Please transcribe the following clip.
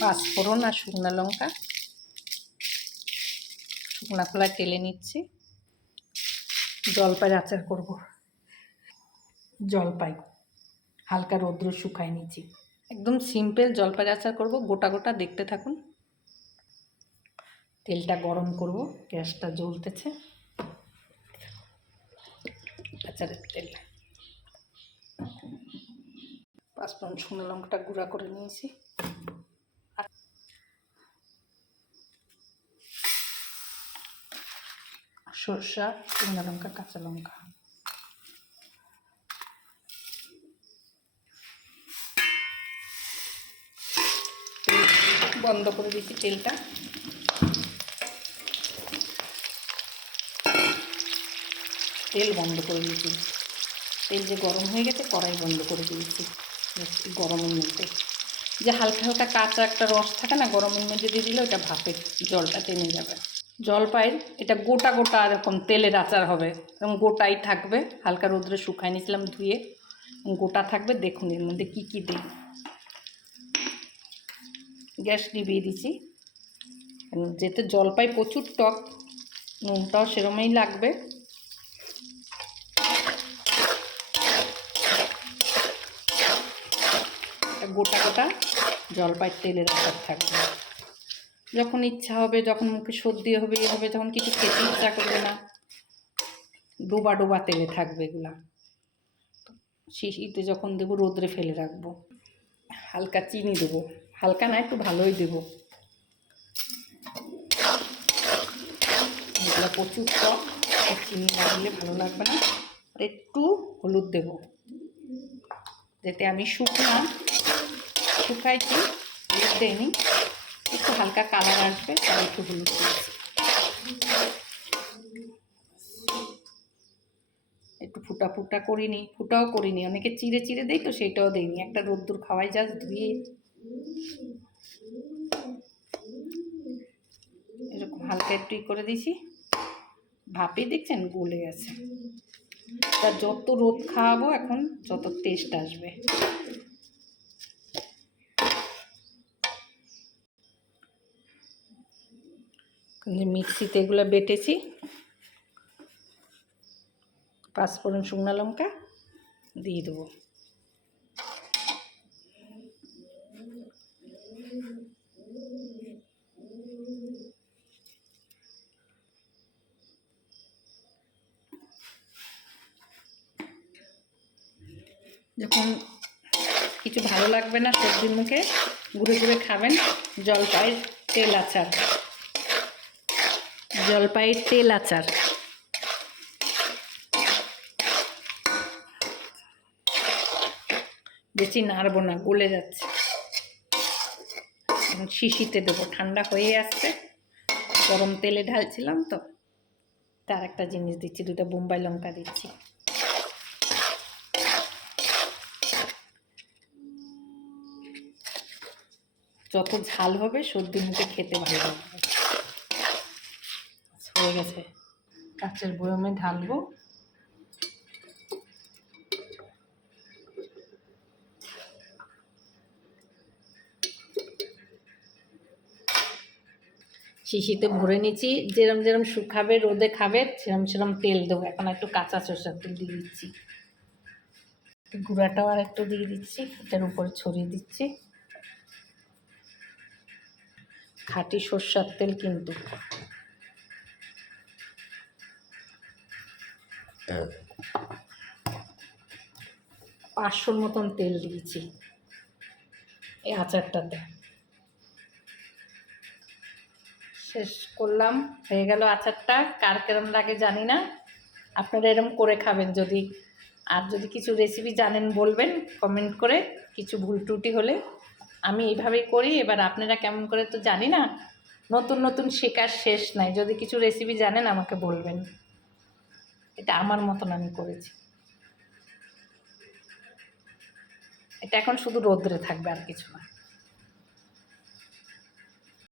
পাঁচফোড়ন আর শুকনো লঙ্কা শুকনো খোলায় তেলে নিচ্ছি। জলপাইয়ের আচার করব। জলপাই হালকা রৌদ্র শুকায় নিচ্ছি। একদম সিম্পল জলপাইয়ের আচার করব। গোটা গোটা দেখতে থাকুন। তেলটা গরম করব, গ্যাসটা জ্বলতেছে। আচারের তেল, পাঁচফোড়ন শুকনো লঙ্কাটা গুঁড়া করে নিয়েছি। সরষা, শুকনো লঙ্কা, কাঁচা লঙ্কা, বন্ধ করে দিচ্ছি তেলটা। তেল বন্ধ করে দিয়েছি। তেল যে গরম হয়ে গেছে, কড়াই বন্ধ করে দিয়েছি। গরমের মধ্যে যে হালকা হালকা কাঁচা একটা রস থাকে না, গরমের মধ্যে দিয়ে দিলে ওটা ভাপে জলটা টেনে যাবে। জলপাইয়ের এটা গোটা গোটা এরকম তেলের আচার হবে, এবং গোটাই থাকবে। হালকা রোদ্রে শুকাই নিয়েছিলাম, ধুয়ে গোটা থাকবে। দেখুন এর মধ্যে কী কী দিই। গ্যাস নিভিয়ে দিচ্ছি। যেতে জলপাই প্রচুর টক, নুনটাও সেরকমই লাগবে। গোটা গোটা জলপাই তেলের আচার থাকবে। যখন ইচ্ছা হবে, যখন মুখে সর্দি হবে, যখন কিছু খেতে ইচ্ছা করবে না, ডোবা ডোবা তেলে থাকবে এগুলা। শিশিতে যখন দেবো রোদ্রে ফেলে রাখবো। হালকা চিনি দেবো, হালকা না একটু ভালোই দেবো। এগুলো প্রচুর টক, চিনি না দিলে ভালো লাগবে না। আর একটু হলুদ দেবো, যাতে আমি শুকাইছি, হলুদ দেয়নি। একটু হালকা কালার আসবে, তাই একটু হলুদ দিয়েছি। একটু ফুটা করিনি, ফুটাও করিনি। অনেকে চিড়ে চিড়ে দেয়, তো সেটাও দেয়নি। একটা রোদ্দুর খাওয়াই যা ধুয়ে এরকম হালকা একটু করে দিয়েছি। ভাপে দেখছেন গলে গেছে। তা যত রোদ খাওয়াবো এখন, যত টেস্ট আসবে। মিক্সিতে এগুলো বেটেছি। পাঁচফোড়ন শুকনো লঙ্কা দিয়ে দেবো। যখন কিছু ভালো লাগবে না সবজির মুখে, ঘুরে ঘুরে খাবেন জলপাইয়ের তেল আচার। জলপাইয়ের তেল আচার। বেশি নাড়বো না, গলে যাচ্ছে। শিশিতে দেবো, ঠান্ডা হয়ে আসছে। গরম তেলে ঢালছিলাম তো, তার একটা জিনিস দিচ্ছি, দুটো বোম্বাই লঙ্কা দিচ্ছি। যত ঝাল হবে সর্দি মুখে খেতে ভালো লাগবে। হয়ে গেছে, কাঁচের বয়মে ঢালবো। শিশিতে ভরে নিচ্ছি। যেরম যেরম শুকাবে, রোদে খাবে, সেরম সেরম তেল দেবো। এখন একটু কাঁচা সরষের তেল দিয়ে দিচ্ছি। গুঁড়াটাও আর একটু দিয়ে দিচ্ছি, এটার উপরে ছড়িয়ে দিচ্ছি। খাঁটি সরষের তেল কিন্তু। 500 মতন তেল দিয়েছি এই আচারটাতে। শেষ করলাম, হয়ে গেল আচারটা। কার কেরম লাগে জানি না, আপনারা এরম করে খাবেন যদি। আর যদি কিছু রেসিপি জানেন বলবেন কমেন্ট করে, কিছু ভুল ত্রুটি হলে। আমি এইভাবেই করি, এবার আপনারা কেমন করে তো জানি না। নতুন নতুন শেখার শেষ নাই। যদি কিছু রেসিপি জানেন আমাকে বলবেন। এটা আমার মতন আমি করেছি। এটা এখন শুধু রোদ্রে থাকবে, আর কিছু না।